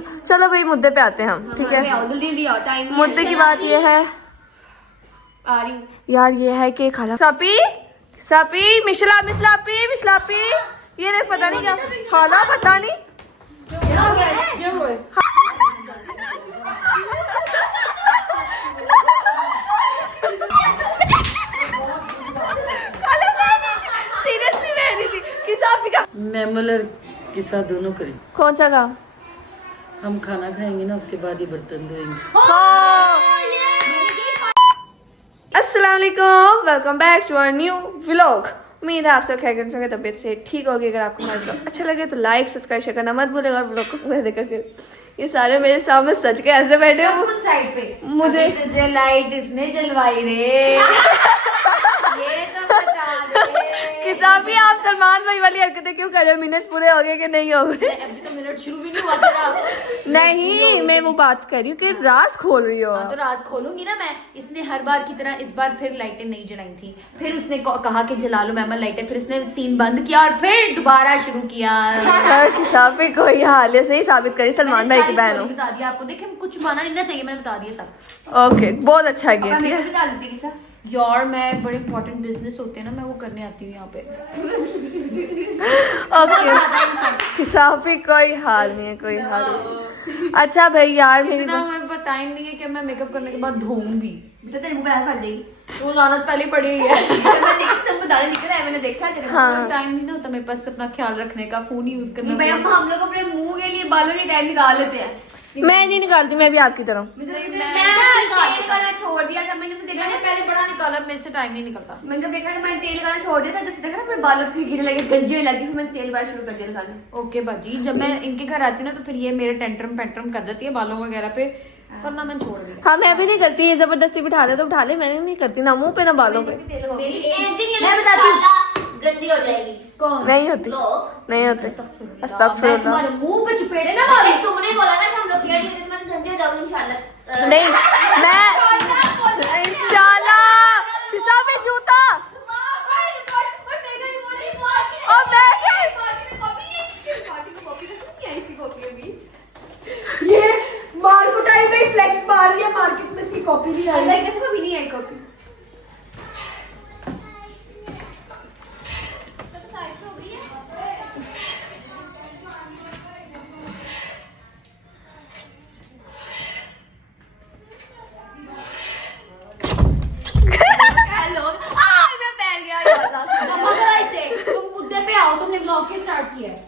चलो भाई मुद्दे पे आते हैं हम, ठीक है। मुद्दे की बात ये है यार, ये है कि खाला सापी सापी मिशला मिसलापी मिशलापी, ये देख पता नहीं क्या खाला, पता नहीं सीरियसली मैं नहीं थी कि सापी का मैमल और किस्सा दोनों करें। कौन सा काम? हम खाना खाएंगे ना, उसके बाद ही बर्तन धोएंगे। अस्सलाम वालेकुम, welcome back to our new vlog. उम्मीद है आप सब खैरियत से होंगे, तबीयत से ठीक होगी। अगर आपको हमारा व्लॉग अच्छा लगे तो लाइक सब्सक्राइब शेयर करना मत भूलिएगा। और व्लॉग को पूरा देखा। ये सारे मेरे सामने सच के ऐसे बैठे हो साइड पे मुझे तुझे लाइट इसने जलवाई रे। ये तो बता दे किसा भी आप सलमान भाई वाली हरकतें क्यों कर रहे हो? मिनट पूरे हो गए कि नहीं हो गए? अभी तो मिनट शुरू भी नहीं हुआ था। नहीं, मैं वो बात कर रही हूँ कि राज खोल रही हो। हाँ तो राज खोलूंगी ना मैं। इसने हर बार की तरह इस बार फिर लाइटें नहीं जलाई थी। फिर उसने कहा कि जला लो मैम लाइटें, फिर उसने सीन बंद किया और फिर दोबारा शुरू किया। किसा भी कोई हाल है, सही साबित करी सलमान भाई की बहन हो। बता दिया आपको, देखिए कुछ माना नहीं ना चाहिए, मैंने बता दिया सब। ओके, बहुत अच्छा किया। ठीक है बता देती किसा यार, मैं बड़े इंपॉर्टेंट बिजनेस होते हैं ना, मैं वो करने आती हूँ यहाँ पे। ओके किसा भी कोई हाल नहीं है, कोई हाल नहीं। अच्छा भाई यार मेरी इतना मेरे पास टाइम नहीं है कि मैं मेकअप करने के बाद धोऊंगी। तेरे मुंह पे फट जाएगी, वो लानत पहले पड़ी हुई है। मैं देखी तुमको दाने निकला है, मैंने देखा है तेरे हाँ। टाइम नहीं ना होता मेरे पास अपना ख्याल रखने का, फोन यूज करने का। हम लोग अपने मुंह के लिए बालों के टाइम निकाल लेते हैं। मैं नहीं निकालती, मैं भी आपकी तरह। मैंने छोड़ दिया था, मैंने तो देखा पहले बड़ा निकाला, मेरे से टाइम नहीं निकलता। मैंने देखा मैंने तेल लगाना छोड़ दिया था, जब देखा ना अपने बालों फिर गिरने लगे, गंजे लगी, फिर मैंने तेल लगाना शुरू कर दिया लगाना। ओके बाजी, जब मैं इनके घर आती हूँ ना तो फिर ये मेरे टेंट्रम पेंट्रम कर देती है बालों वगैरह पे, वरना मैं छोड़ दिया। हाँ मैं भी नहीं करती, ये जबरदस्ती बिठा दे तो उठा ले, मैंने नहीं करती ना मुंह पे ना बालों पे। मैं बताती हूँ गंजी हो जाएगी। कौन? नहीं होती, नहीं होते। अस्तगफिरुल्लाह। मुंह पे चुपेड़े ना मारे। तुमने बोला ना कि हम लोग गंजे हो जाओगे इंशाल्लाह। नहीं मैं इंशाल्लाह किसा भी जूता और मैं ये मार्को टाइम में फ्लेक्स मार रही है, मार्केट में इसकी कॉपी नहीं आई। अल्लाह कैसे कभी नहीं आई कॉपी?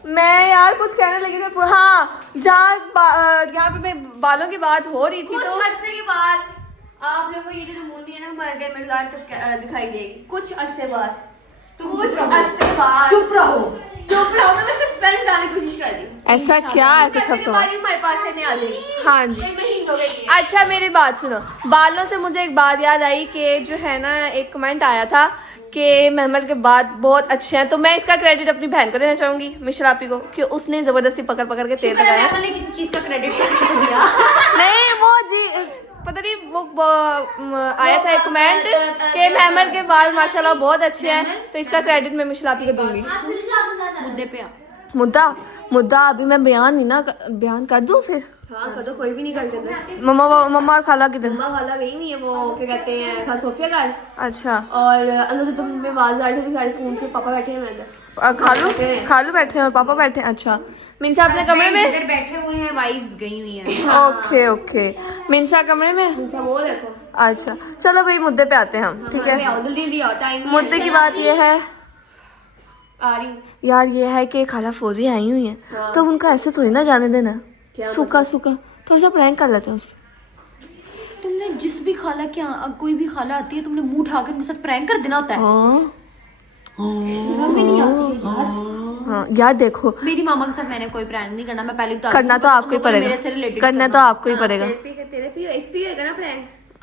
मैं यार कुछ कहने लगी थी। हाँ जहाँ यहाँ पे मैं बालों की बात हो रही थी तो अरसे के बाद आप लोगों को ये जो मूवी है ना हमारे डायमंड गार्ड तक दिखाई देगी कुछ अरसे बाद। तुम कुछ अरसे बाद चुप रहो, चुप रहो। मैं सस्पेंस डालने की कोशिश कर रही हूँ। ऐसा क्या है कुछ हमारे पास से नहीं आ जाएगी। हाँ जी। अच्छा मेरी बात सुनो, बालों से मुझे एक बात याद आई कि जो है ना एक कमेंट आया था कि महमल के बाद बहुत अच्छे हैं, तो मैं इसका क्रेडिट अपनी बहन को देना चाहूंगी मिशरापी को, कि उसने जबरदस्ती पकड़ पकड़ के तेल लगाया। मैंने किसी चीज का क्रेडिट किसी को दिया नहीं वो जी पता नहीं वो आया था एक कमेंट कि महमल के बाल माशाल्लाह बहुत अच्छे हैं, तो इसका क्रेडिट मैं मिशरापी को दूंगी। मुद्दे पे आ। मुद्दा अभी मैं बयान कर दूं फिर? हाँ कर दो, कोई भी नहीं कर देता। मम्मा और खाला किधर? मम्मा खाला गई हुई है, वो क्या कहते हैं खाला सोफिया घर। अच्छा और अंदर तो तुम में आवाज आ रही थी सारे फोन के, पापा बैठे हैं अंदर। खालू बैठे हैं और पापा बैठे हैं। अच्छा मिंसा अपने कमरे में इधर बैठे हुए हैं, वाइब्स गई हुई हैं। ओके मिंसा कमरे में। वो देखो। अच्छा चलो भाई मुद्दे पे आते हैं हम, ठीक है। जल्दी आओ, टाइम मुद्दे की बात ये है आ रही यार, ये है कि खाला फौजी आई हुई है, तो उनका ऐसे थोड़ी ना जाने देना। सूखा थोड़ा सा प्रैंक कर लेते हैं उस। तुमने जिस भी खाला के कोई भी खाला आती है, तुमने मुंह उठाकर उनके साथ प्रैंक कर देना होता है। शर्म ही नहीं आती है यार। हाँ यार देखो, मेरी मामा के साथ मैंने कोई प्रैंक नहीं करना, मैं पहले करना तो आपको ही पड़ेगा, करना तो आपको ही पड़ेगा।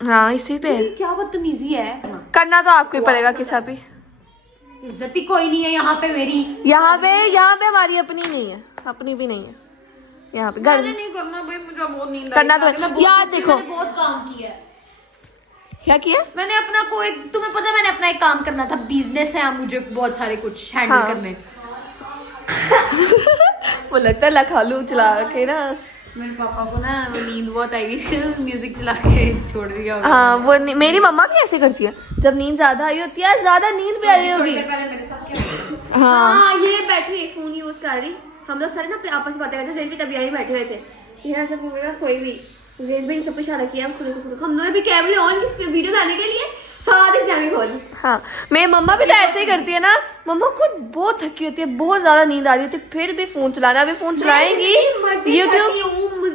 हाँ इसी पे क्या बदतमीजी है, करना तो आपको ही पड़ेगा। किसा भी इज्जत ही कोई नहीं है यहाँ पे मेरी। यहाँ पे हमारी अपनी नहीं है, अपनी भी नहीं है यहाँ पे। घर नहीं करना भाई, मुझे बहुत नींद करना तो यार देखो, मैंने बहुत काम किया है। क्या किया मैंने अपना कोई, तुम्हें पता है मैंने अपना एक काम करना था, बिजनेस है मुझे बहुत सारे कुछ हैंडल करने। वो लगता है लखालू चला के ना मेरे पापा को ना नींद बहुत आई थी, म्यूजिक चला के छोड़ दिया होगा। हाँ वो मेरी मम्मा भी ऐसे करती है, जब नींद ज्यादा आई होती है, ज्यादा नींद भी आई होगी। पहले मेरे साथ क्या होता है? हाँ हाँ ये बैठी फोन यूज कर रही, हम लोग सारे ना अपने आपस में बातें करते थे, तभी यहीं बैठे हुए थे, यहाँ से फोन वगैरह सोई हुई, रेस भी सब इशारा किया, हम लोगों ने भी कैमरे ऑन की वीडियो बनाने के लिए सारी जाने खोल। हाँ मेरी मम्मा भी तो ऐसे ही करती है ना, मम्मा खुद बहुत थकी होती है, बहुत ज्यादा नींद आ रही होती है, फिर भी फोन चलाना, अभी फोन चलाएंगी यूट्यूब।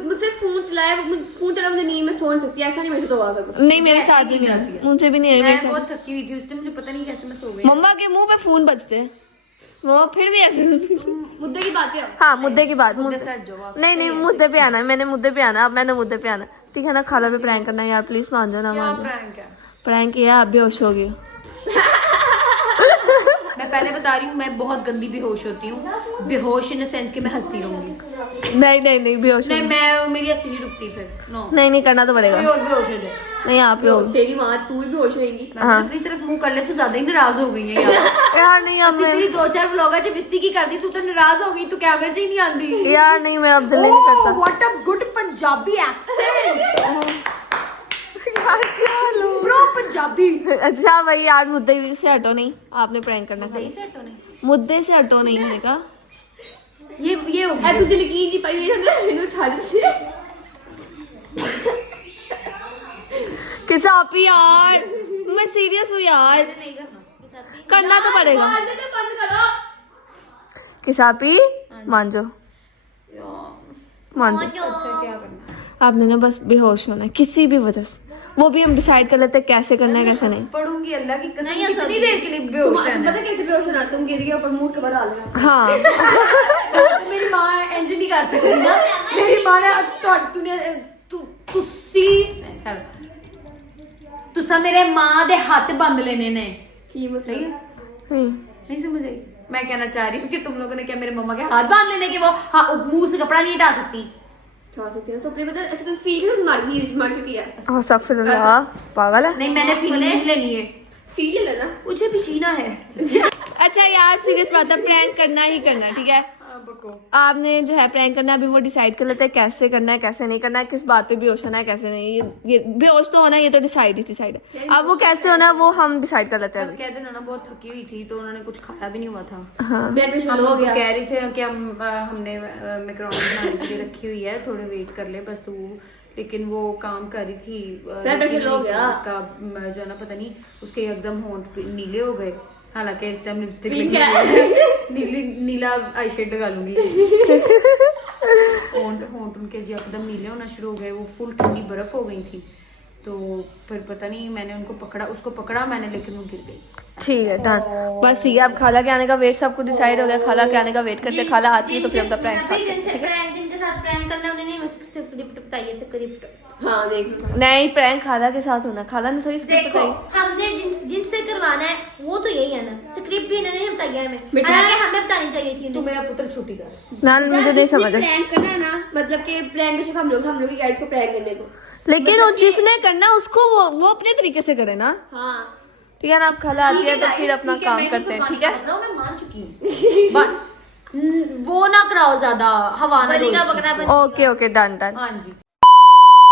मुझसे फोन चलाया, फोन चला मुझे नींद में सो नहीं सकती, ऐसा नहीं मेरे से तो हुआ। नहीं मेरे साथ भी नहीं आती है, मुझे भी नहीं है मेरे मैं साथ। बहुत थकी हुई थी उस टाइम, मुझे पता नहीं कैसे मैं सो गई। मम्मा के मुंह में फोन बजते हैं, मम्मा फिर भी ऐसे। मुद्दे की बात है। हाँ मुद्दे की बात, मुद्दे से हट जाओ आप। नहीं नहीं मुद्दे पे आना है, मैंने मुद्दे पे आना, अब मैंने मुद्दे पे आना, ठीक है ना। खाला पे प्रैंक करना है यार, प्लीज मान जाओ ना, मान जाओ। प्रैंक है? प्रैंक किया, आप बेहोश हो गई। मैं पहले बता रही हूँ, मैं बहुत गंदी बेहोश होती हूँ, बेहोश इन द सेंस कि मैं हंसती रहूंगी। नहीं नहीं नहीं बेहोश नहीं मैं मेरी हंसी नहीं रुकती फिर, नो। नहीं नहीं करना तो पड़ेगा। कोई और बेहोश हो जाए। नहीं आप ही होगी। तेरी माँ तू भी बेहोश होएगी। हाँ। अपनी तरफ मुंह कर ले तो ज्यादा ही नाराज हो गई है यार। यार नहीं अब तेरी 2-4 व्लॉगर जब बिस्ती की कर दी, तू तो नाराज हो गई, तू कैमरे से ही नहीं आंदी। यार नहीं मेरा अब दिल नहीं करता। What a good Punjabi accent. यार क्या लो ब्रो पंजाबी। अच्छा भाई यार मुद्दे से हटो नहीं, आपने प्रैंक करना था, नहीं से हटो नहीं। मुद्दे से हटो नहीं मैंने कहा। ये हो गया। तुझे यकीन नहीं पाई मैंने छाड़ दी। किसापी यार, मैं सीरियस हूँ यार, नहीं करना करना तो पड़ेगा। बंद करो। किसापी मान जाओ, मान जाओ। अच्छा क्या करना? आपने ना बस बेहोश होना है किसी भी वजह से, वो भी हम डिसाइड कर लेते हैं कैसे करना है कैसे नहीं। पढ़ूंगी अल्लाह की कसम, कितनी देर के लिए बेहोश रहना? पता कैसे बेहोश होना? तुम गिर गए ऊपर, मुंह के बड़ा डालना। हाँ तो मेरी माँ इंज नहीं कर सकती ना, मेरी माँ ने तुसा मेरे माँ दे हाथ बंद लेने ने। की सही है? नहीं समझ आई? मैं कहना चाह रही हूँ कि तुम लोगों ने क्या मेरे मम्मा के हाथ बांध लेने के वो मुंह से कपड़ा नहीं हटा सकती? हटा सकती है तो अपने मतलब ऐसे तो फील मर चुकी है। हाँ सब फिर पागल है। नहीं मैंने फीलिंग नहीं लेनी है, फील लेना, मुझे भी जीना है। अच्छा यार सीरियस बात है, प्रैंक करना ही करना, ठीक है। आपने जो है प्रैंक करना, अभी वो डिसाइड कर लेते हैं कैसे करना है कैसे नहीं करना है, किस बात पे बेहोश होना है कैसे नहीं। ये बेहोश तो होना है, ये तो डिसाइड है। अब वो कैसे होना है वो हम डिसाइड कर लेते हैं बस अभी। कहते ना बहुत थकी हुई थी तो उन्होंने कुछ खाया भी नहीं हुआ था। हाँ ब्लड प्रेशर लो हो गया। कह रही थे कि हमने मैकरोनी बनाने के लिए रखी हुई है, थोड़े वेट कर ले बस तू, लेकिन वो काम कर रही थी, ब्लड प्रेशर लो हो गया उसका, जो है ना पता नहीं उसके एकदम होंठ नीले हो गए, हालांकि इस टाइम लिपस्टिक नीला आई शेड लगा लूंगी। होंठ उनके जी एकदम नीले होना शुरू हो गए, वो फुल ठंडी बर्फ हो गई थी, तो फिर पता नहीं मैंने उनको पकड़ा, उसको पकड़ा मैंने, लेकिन वो गिर गई। ठीक है डन, बस ठीक है। अब खाला के आने का वेट सबको डिसाइड हो गया, खाला के आने का वेट करते, खाला आती है तो फिर हम प्रैंक जिनके साथ प्रैंक करना है उन्हें नहीं, बस स्क्रिप्ट बताइए, स्क्रिप्ट। हाँ देख लो। नहीं प्रैंक खाला के साथ होना, खाला ने थोड़ी स्क्रिप्ट देखो बताई। हमने जिनसे करवाना है वो तो यही है ना, स्क्रिप्ट भी इन्होंने बताई है हमें, हालांकि हमें बतानी चाहिए थी। तू मेरा पुत्र छुट्टी कर ना मुझे नहीं समझ है, प्रैंक करना है ना, मतलब कि प्रैंक बेशक हम लोग ही गाइस को प्रैंक करने को, लेकिन वो जिसने करना उसको वो अपने तरीके से करे ना, हाँ ठीक है ना। अब खाला आती है तो फिर अपना काम करते हैं, ठीक है। मैं मान चुकी हूँ बस वो ना कराओ ज्यादा, हवा ना दो इस चीज़ को। Okay okay done done. हाँ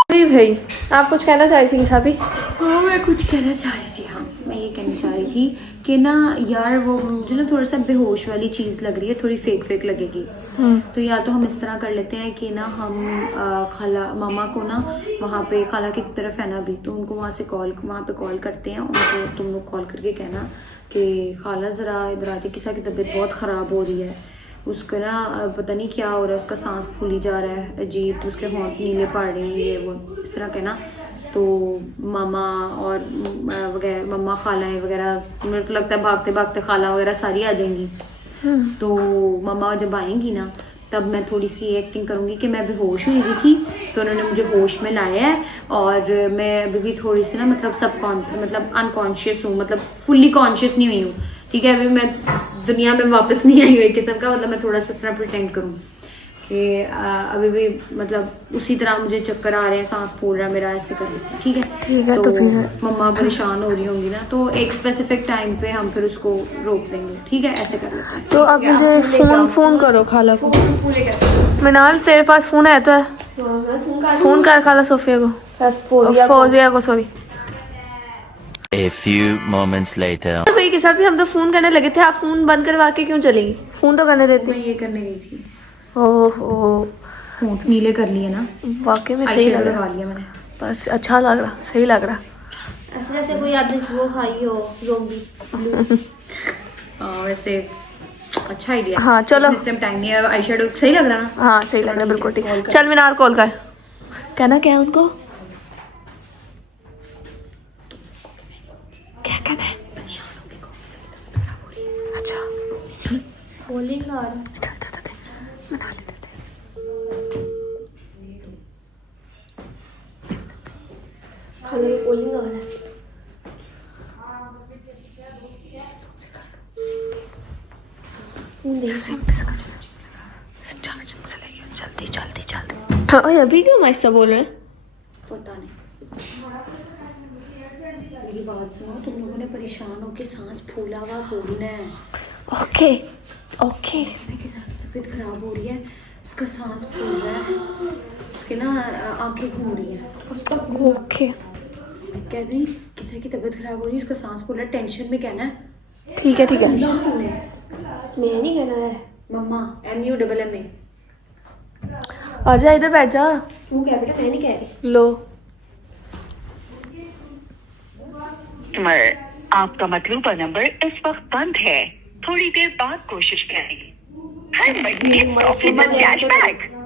जी भाई आप कुछ कहना चाह रही थी किसाबी? हाँ मैं कुछ कहना चाह रही थी, हाँ मैं ये कहना चाह रही थी कि ना यार वो मुझे ना थोड़ा सा बेहोश वाली चीज़ लग रही है, थोड़ी फेक लगेगी। तो या तो हम इस तरह कर लेते हैं कि ना हम खाला मामा को ना वहाँ पे खाला की तरफ है ना अभी, तो उनको वहाँ पे कॉल करते हैं, उनको तुम लोग कॉल करके कहना कि खाला ज़रा इधर आके, किसी की तबीयत बहुत ख़राब हो रही है, उसका ना पता नहीं क्या हो रहा है, उसका सांस फूली जा रहा है अजीब, उसके होंठ नीले पड़ रहे हैं, ये वो इस तरह के ना। तो मामा और वगैरह मम्मा खाला वगैरह, मुझे तो लगता है भागते भागते खाला वगैरह सारी आ जाएंगी। तो मम्मा जब आएंगी ना तब मैं थोड़ी सी एक्टिंग करूँगी कि मैं बेहोश हुई थी, तो उन्होंने मुझे होश में लाया है, और मैं अभी भी थोड़ी सी ना मतलब अनकॉन्शियस हूँ, मतलब फुल्ली कॉन्शियस नहीं हुई हूँ, ठीक है। अभी मैं दुनिया में वापस नहीं आई हूँ एक किस्म का, मतलब मैं थोड़ा सा इस तरह प्रिटेंड करूँ कि अभी भी मतलब उसी तरह मुझे चक्कर आ रहे हैं, सांस फूल रहा है मेरा, ऐसे कर लेते हैं, ठीक है। तो फिर मम्मा परेशान हो रही होंगी ना, तो एक स्पेसिफिक टाइम पे हम फिर उसको रोक देंगे, ठीक है, ऐसे कर लेते हैं। तो अब मुझे फोन करो खाला को। मिनाल तेरे पास फोन है तो है, फोन कर खाला सोफिया को, फौजिया को, sorry. A few moments later. भाई के साथ भी हम तो फोन करने लगे थे, आप फोन बंद करवा के क्यों चलेंगी? फोन तो करने देती। मैं ये करने गई थी, ओहो होंठ नीले कर लिए ना, वाकई में सही लग लगा रहा, लिया मैंने। बस अच्छा लग रहा, सही लग रहा। ऐसे जैसे कोई आदमी वो खाई हो ज़ोंबी। वैसे अच्छा आइडिया। हाँ, चलो। इस टाइम टाइम नहीं है, आई शेडो सही लग रहा ना? हाँ सही लग रहा है, बिल्कुल ठीक। चल मिनार कॉल कर, कहना क्या है उनको, क्या कहना है? अच्छा बोलिंग आ रहा इधर इधर इधर मना ले इधर। हेलो बोलिंग आ रहा है। सिम पे से कर, चार्जिंग से लेके जल्दी जल्दी जल्दी। ओए अभी क्यों मस्त बोल रहे हैं? पता नहीं। मेरी बात सुनो, तुम लोगों ने परेशान होके सांस फूला हुआ बोलना है। Okay okay. किसी की तबीयत खराब हो रही है, उसका सांस फूल रहा है, उसके ना आंखें घूम रही हैं, उसका ओके कह दी किसी की तबीयत खराब हो रही है, उसका सांस फूल रहा है, टेंशन में कहना है। ठीक है ठीक है। तूने मैं नहीं कहना है। मम्मा MUMMA। आजा इधर बैठ जा। वो कह बेटा मैं नहीं कह रही। लो आपका मतलूबा नंबर इस वक्त बंद है, थोड़ी देर बाद कोशिश करेंगे।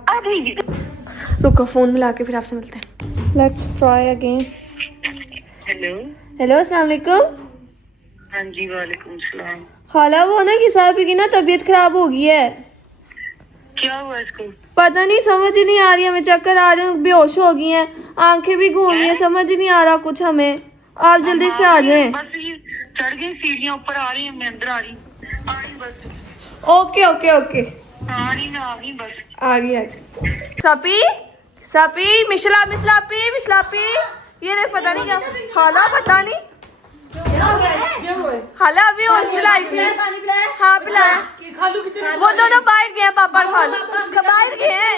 अभी रुको, फोन मिला के फिर आपसे मिलते हैं। Let's try again. Hello. Hello अस्सलाम वालेकुम। हाँ जी, वालेकुम सलाम। खाला वो ना किसी की ना तबीयत खराब हो गई है। क्या हुआ इसको? पता नहीं, समझ ही नहीं आ रही, हमें चक्कर आ रहे हैं, बेहोश हो गई हैं, आंखें भी घूम रही हैं, समझ ही नहीं आ रहा कुछ हमें। आप जल्दी से आ जाएं। बस ये चढ़ गई सीढ़ियाँ, ऊपर आ रही है, मैं अंदर आ रही बस। ओके ओके ओके, आ रही, मैं आ गई बस। आ गई। सपी सपी मिशलापी ये देख, पता नहीं क्या खाला, पता नहीं खाला अभी हॉस्टल आई थी। हाँ पिलाया। वो दोनों बाहर गए हैं, पापा और खाला बाहर गए हैं।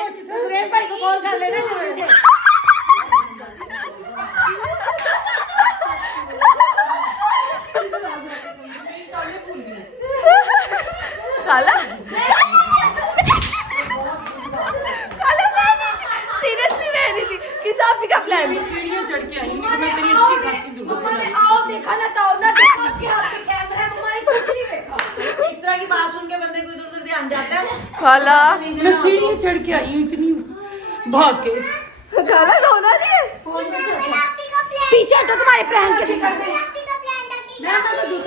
खाला सीरियसली मैं नहीं थी कि साफी का प्लान। सीढ़ियाँ चढ़ के आई हूँ, मैं तेरी अच्छी खासी मम्मा ने आओ देखा ना, तो ना देखा आपके हाथ में कैमरा है, मम्मा ने कुछ नहीं देखा। इस तरह की बात सुन के बंदे को इधर उधर ध्यान जाता है। खाला मैं सीढ़ियाँ चढ़ के आई हूँ इतनी भाग के। खाला रोना नहीं है। पीछे तो तुम्हारे प्रैंक के चक्कर में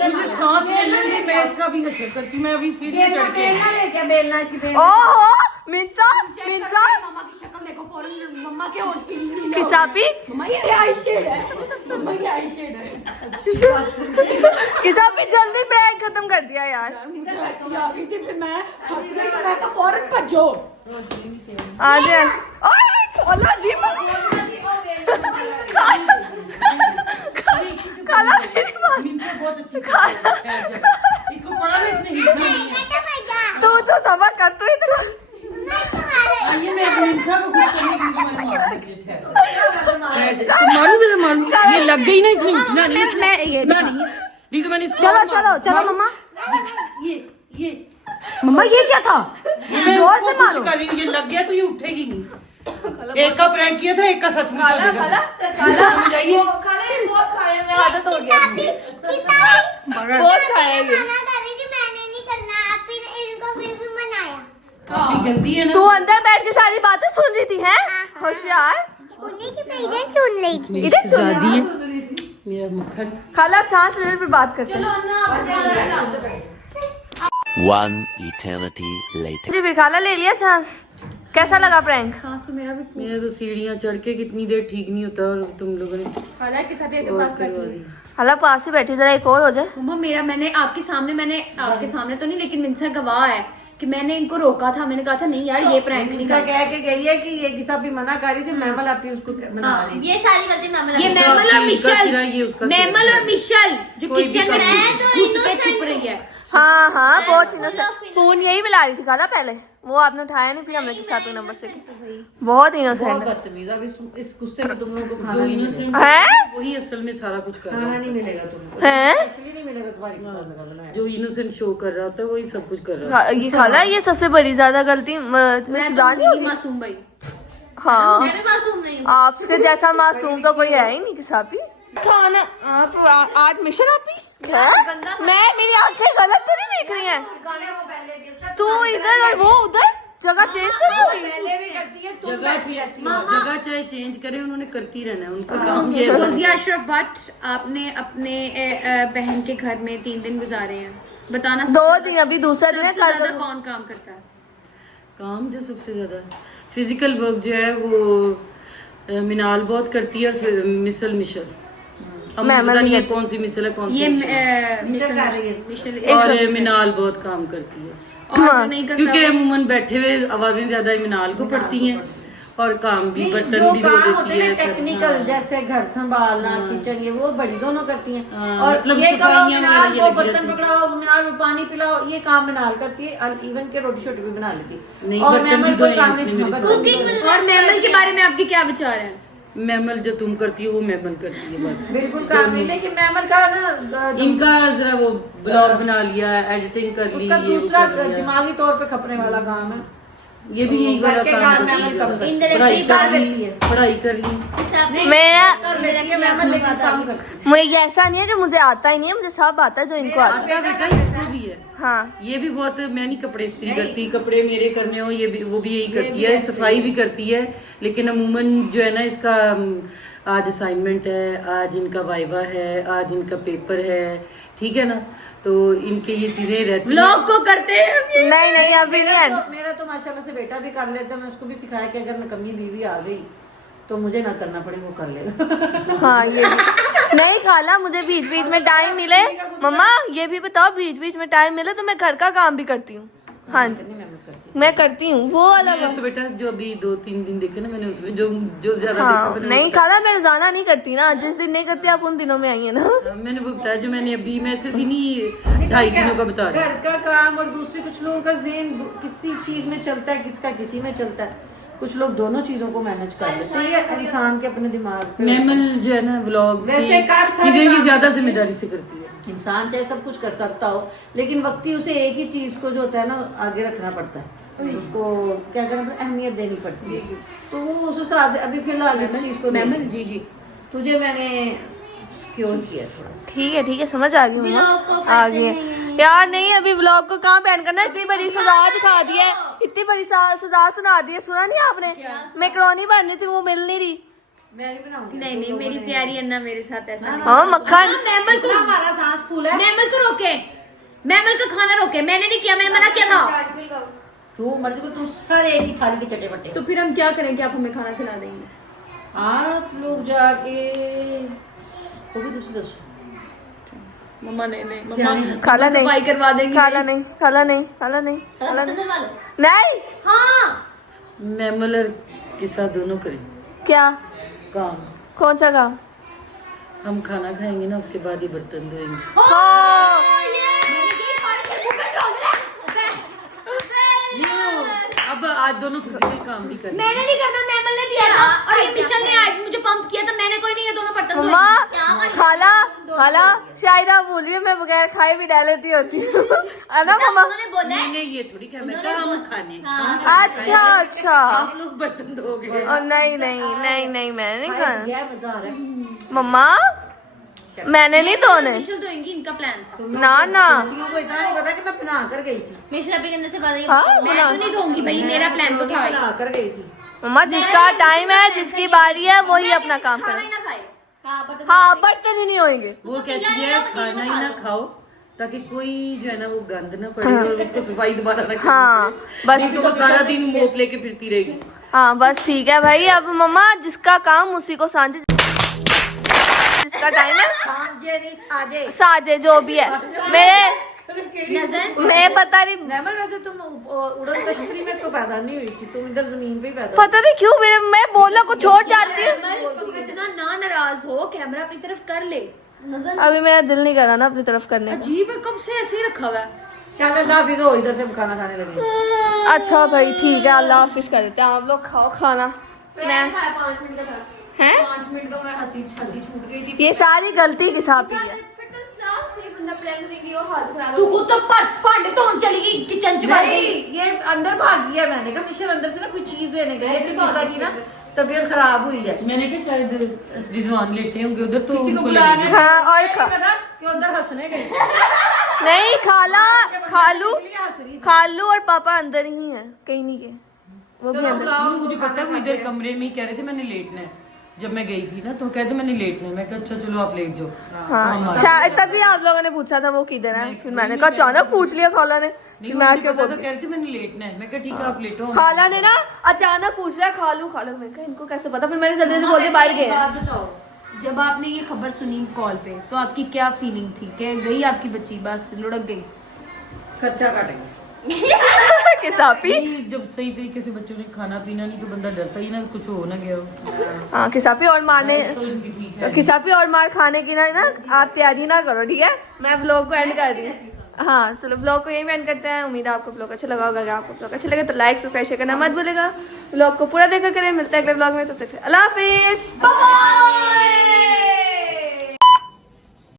मुझे सांस लेने में मैं इसका भी नशे करती, मैं अभी सीढ़ियाँ चढ़ के बेलना लेके बेलना इसकी बेलना। ओहो मिंसा मम्मा की शक्ल देखो, फौरन मम्मा के होंठ पीली नीले हो गए। किसापी मम्मा ये आई शेड है, मम्मा ये आई शेड है। किसापी जल्दी प्रैंक खत्म कर दिया यार। मुझे हंसी आ रही थी, फिर मैं हंस गई, तो मैं कहा फौरन भजो। आ जाए। ओए खाला जी खाला मेरी बात। बहुत अच्छी इसको पढ़ा नहीं, इसने हिलना नहीं है। तो सबक कर, तू इतना आइए, मैं अपनी इंसान को खुश करने के लिए तुम्हारे मार देती है। मारू जरा, मारू। ये लग गई ना, इसने उठना नहीं। मैं ये उठना नहीं, ठीक है, मैंने इसको चलो और चलो मारा। चलो मम्मा। ये मम्मा ये क्या था? मैं जोर उसको से मारो। खुश कर रही हूँ, ये लग गया तो ये उठेगी नहीं। एक का प्रैंक किया था, एक का सच में खाला कर देगा। खाला खाला समझाइए। खाला ये बहुत खाया, मैं आदत हो गया बहुत खाया ये। काफी गंदी है ना। तू अंदर बैठ के सारी बातें सुन रही थी, हैं? होशियार। इधर सुन रही थी। मेरा मक्खन। खाला अब सांस लेने पर बात करते हैं। One eternity later. जी भी खाला ले लिया सांस, कैसा लगा प्रैंक? मेरा तो सीढ़ियाँ चढ़ के कितनी देर ठीक नहीं होता, और तुम लोगों ने खाला किसी के और पास करवा बैठी। दी। खाला पास ही बैठी, जरा एक और हो जाए। मम्मा मैंने आपके सामने तो नहीं, लेकिन मिंसा गवाह है कि मैंने इनको रोका था, मैंने कहा था नहीं यार ये प्रैंक नहीं निशा करना। कह के गई है कि ये किसा भी मना कर रही थी, मैमल आप ही उसको बना रही थी। ये सारी गलती मैमल ये की। मैमल और उसका सिरा, ये मिशल, उसका सिरा। मैमल और मिशल जो कोई भी किचन में मैं तो घुस के innocent छुप रही है। हाँ हाँ बहुत full इनोसेंट। of फोन यही मिला रही थी खाला पहले, वो आपने उठाया नहीं, फिर हमने किसा पे नंबर से की। बहुत इनोसेंट बहुत है। बदतमीज। अब इस गुस्से में तुम लोगों को जो खाना नहीं मिलेगा, इनोसेंट हैं? वही असल में सारा कुछ कर रहा खाना होता नहीं है। मिलेगा तुमको, हैं? इसलिए नहीं मिलेगा तुम्हारी पसंद का बनाया। जो इनोसेंट शो कर रहा होता है वही सब कुछ कर रहा ये खाला ये सबसे बड़ी ज्यादा गलती मैं सुजान तो ही होगी। मासूम भाई। हाँ मैं भी मासूम नहीं हूँ। आपके जैसा मासूम तो कोई है ही नहीं किसा भी। खाना आप आज मिशन आप ही मैं, मेरी आंखें गलत तो नहीं देख रही हैं? तू इधर और वो उधर जगह चेंज करी होगी। पहले भी करती है, तुम जगह बैठी रहती हो। जगह चाहे चेंज करे, उन्होंने करती रहना है, उनका काम ये है। फौजिया अशरफ भट्ट, आपने अपने बहन के घर में 3 दिन गुजारे हैं, बताना 2 दिन, अभी दूसरा दिन है सबसे कल। ज्यादा कौन काम करता है? काम जो सबसे ज्यादा फिजिकल वर्क जो है वो मिनाल बहुत करती है, और फिर मिशल अब मुझे मैमल पता नहीं है भी कौन सी मिसल है कौन सी ये मिशल। कर रही है इसमें। मिशेल और मिनाल बहुत काम करती है, और जो नहीं करता क्योंकि अमूमन बैठे हुए आवाजें ज्यादा मिनाल को पड़ती हैं, और काम भी नहीं, बर्तन जो भी धो काम होते देती हैं है सब। टेक्निकल, हाँ। जैसे घर संभालना, किचन, ये वो बड़ी दोनों करती हैं। हाँ, और मतलब ये करो सफाइयाँ मिनाल वगैरह को ये बर्तन लगी रहती पकड़ाओ, मिनाल को पानी पिलाओ, ये काम मिनाल करती है। इवन के रोटी छोटी भी बना लेती नहीं, और बर्तन मैमल भी कोई धोए काम इसने नहीं मेरी करती। कुकिंग और मैमल के बारे में आपके क्या विचार हैं? मैमल जो तुम करती हो वो मैमल करती है बस। बिल्कुल काम नहीं, लेकिन मैमल का ना इनका जरा वो ब्लॉग बना लिया, एडिटिंग कर ली, उसका ये वो दूसरा कर लिया। दिमागी तौर पे खपने वाला काम है। ये भी यही घर के वाला काम काम मैमल कम करती है। पढ़ाई Indirectly कर कर लेती ली, है। पढ़ाई कर ली। मेरा कर लेती है मैमल, लेकिन काम करती है। मुझे ऐसा नहीं है कि मुझे आता ही नहीं है, मुझे सब आता है जो इनको आता है। बेटा इसको भी है, हाँ ये भी बहुत, मैं नहीं कपड़े इस्त्री करती, कपड़े मेरे करने हो, ये भी वो भी यही करती है, सफाई भी करती है। लेकिन अमूमन जो है ना इसका आज असाइनमेंट है, आज इनका वाइवा है, आज इनका पेपर है, ठीक है ना, तो इनके ये चीजें रहती हैं। व्लॉग को करते हैं नहीं नहीं अभी नहीं है। मेरा तो माशाल्लाह से बेटा भी कर लेता है। मैं उसको भी सिखाया कि अगर नकम्मी बीवी आ गई तो मुझे ना करना पड़े, वो कर लेगा। हाँ ये भी। नहीं खाला, मुझे बीच बीच में टाइम मिले, मम्मा ये भी बताओ, बीच बीच में टाइम मिले तो मैं घर का काम भी करती हूँ। हाँ जी मैं करती हूँ, वो अलग मैं तो बेटा जो अभी 2-3 दिन देखे ना मैंने, उसमें जो ज्यादा देखा हाँ मैंने नहीं खाला, मैं रोजाना नहीं करती ना, जिस दिन नहीं करती आप उन दिनों में आई है ना। मैंने वो बताया जो मैंने अभी, मैं सिर्फ इन्हीं 2.5 दिनों का बता रही हूँ। घर का काम और दूसरे कुछ लोगों का ज़हन किसी चीज में चलता है, किसका किसी में चलता है। कुछ लोग दोनों चीजों को मैनेज कर लेते हैं। ये इंसान के अपने दिमाग पे मैमल जो है ना व्लॉग वैसे कर सारे चीजें की काम ज्यादा करती है। जिम्मेदारी से करती है। इंसान चाहे सब कुछ कर सकता हो, लेकिन वक्ती उसे एक ही चीज को जो होता है ना आगे रखना पड़ता है, उसको क्या करना पड़ता है, अहमियत देनी पड़ती है। तो वो उस हिसाब से अभी फिलहाल इस चीज को मैमल जी जी तुझे मैंने सिक्योर किया थोड़ा सा। ठीक है समझ आ गई Vlog को मम्मा, करते आ गई है। यार नहीं अभी व्लॉग को कहाँ बैन करना है, इतनी बड़ी सजा दिखा दी है, इतनी बड़ी सजा सुना दी है, सुना नहीं आपने? मैक्रोनी बननी थी वो मिल नहीं रही। मैं नहीं बनाऊंगी। नहीं नहीं मेरी प्यारी अन्ना मेरे साथ ऐसा नहीं। हाँ मक्खन मैमल को, हमारा सांस फूल है। मैमल को रोके, मैमल का खाना रोके। मैंने नहीं किया, मैंने मना किया था। जो मर्जी को तुम सारे एक ही थाली के चटे बटे। तो फिर हम क्या करें कि आप हमें खाना खिला देंगे? आप लोग जाके वो भी दूसरी दसो। मम्मा नहीं सियाने खाला नहीं, सफाई करवा देंगी। खाला नहीं, खाला नहीं, खाला नहीं, खाला नहीं, नहीं। हाँ मैमल और किसा दोनों करें क्या? काम। कौन सा काम? हम खाना खाएंगे ना, उसके बाद ही बर्तन धोएंगे। हाँ अब आज दोनों फिजिकल काम भी करेंगे। मैंने नहीं करना, मैमल ने दिया था और ये मिशन ने आज मुझे पंप किया था। मैंने कोई नहीं, ये दोनों बर्तन धोए। मम्मा खाला, खाला शायद आप बोलिए मैं बगैर खाए भी डाल लेती होती हूँ, है ना मम्मा? उन्होंने बोला है मैंने ये थोड़ी कहा, मैं कहा हम खाने, अच्छा अच्छा। आप लोग बर्तन धोगे। और नहीं नहीं नहीं नहीं मैंने नहीं खाना क्या मजा आ रहा है। मम्मा, मैंने नहीं धोने। मिशल धोएंगी, इनका प्लान था। ना ना लड़कियों को इतना नहीं पता कि मैं बना कर गई थी। मिश्रा पे करने से बाद हाँ मैं तो नहीं धोऊंगी भाई, मेरा प्लान तो था ही। बना कर गई थी। मम्मा जिसका टाइम है, जिसकी बारी है, वही अपना काम खाना करे। ही ना खाए। हाँ बर्तन ही नहीं होंगे। वो कहती है खाना ही ना खाओ ताकि कोई जो है ना वो गंद ना पड़े और उसको सफाई दोबारा ना करनी हाँ, पड़े। बस। नहीं तो वो सारा दिन मोप लेके फिरती रहेगी। हाँ बस ठीक है भाई। अब मम्मा जिसका काम उसी को सांझे, जिसका टाइम है सांझे नहीं साजे। साजे जो भी है। मेरे नजर मैं पता नहीं नैमल वैसे तुम उड़न तश्तरी में तो पैदा नहीं हुई थी, तुम इधर जमीन पे ही पैदा पता नहीं क्यों मैं बोलना कुछ छोड़ जाती हूँ। इतना ना नाराज हो, कैमरा अपनी तरफ कर ले। अभी मेरा दिल नहीं कर रहा ना अपनी तरफ करने का। अजीब है, कब से ऐसे ही रखा हुआ है। क्या अल्लाह हाफिज हो, इधर से हम खाना खाने लगे। अच्छा भाई ठीक है, अल्लाह हाफिज कर देते हैं। आप लोग खाओ खाना। मैं 5 मिनट का था, हैं 5 मिनट तो मैं हंसी छूट गई थी। ये सारी गलती की साहब की है। फिर तो साफ सही बंदा प्लान करेगी और हाथ खराब। तू खुद तो भांडे धोने चली गई, किचन च भाग नहीं, गई। ये अंदर भाग गया। मैंने कहा मिशन अंदर से ना कोई चीज लेने गई, लेकिन पिज्जा की ना तबीयत खराब हुई है। मैंने कहा शायद रिजवान लेटे होंगे उधर, तो किसी को उनको बुलाया लगी। नहीं। हाँ, और ये नहीं पता कि वो अंदर हंसने गई। नहीं खाला खालू हंस रही थी। खालू और पापा अंदर ही हैं, कहीं नहीं गए। वो भी चलो अंदर। बुलाओ, मुझे पता है वो इधर कमरे में ही कह रहे थे मैंने लेटना है। जब मैं गई थी ना तो कहते मैंने लेटना है। मैं कहा अच्छा चलो आप लेट जाओ। हाँ शायद तभी आप लोगों ने पूछा था वो किधर है, फिर मैंने कहा अचानक पूछ लिया खाला ने। नहीं फिर मैं मुझे क्यों पता था, बोलती। कह रहे थे मैंने लेटना है। मैं कहा ठीक है आप लेटो। खाला ने ना अचानक पूछ लिया खालू खालू, मैं कहा इनको कैसे पता। फिर मैंने जल्दी जल्दी बोल के बाहर गए। बात बताओ, जब आपने ये खबर सुनी कॉल पे तो आपकी क्या फीलिंग थी? कि गई आपकी बच्ची, बस लुढ़क गई? खर्चा काटेंगे। किसापी नहीं, जब सही तरीके से बच्चों ने खाना पीना नहीं तो बंदा डरता ही ना कुछ हो ना गया हो। हाँ किसापी और मार ने तो इनकी ठीक है। किसापी और मार खाने की ना आप तैयारी ना करो, ठीक है। मैं व्लॉग को एंड कर दी। हाँ चलो व्लॉग को यहीं एंड करते हैं। उम्मीद है आपको व्लॉग अच्छा लगा होगा। अगर आपको व्लॉग अच्छा लगे तो लाइक सब्सक्राइब शेयर करना मत भूलेगा। व्लॉग को पूरा देखा करें। मिलता है अगले व्लॉग में, तो फिर अल्लाह हाफिज। बाय।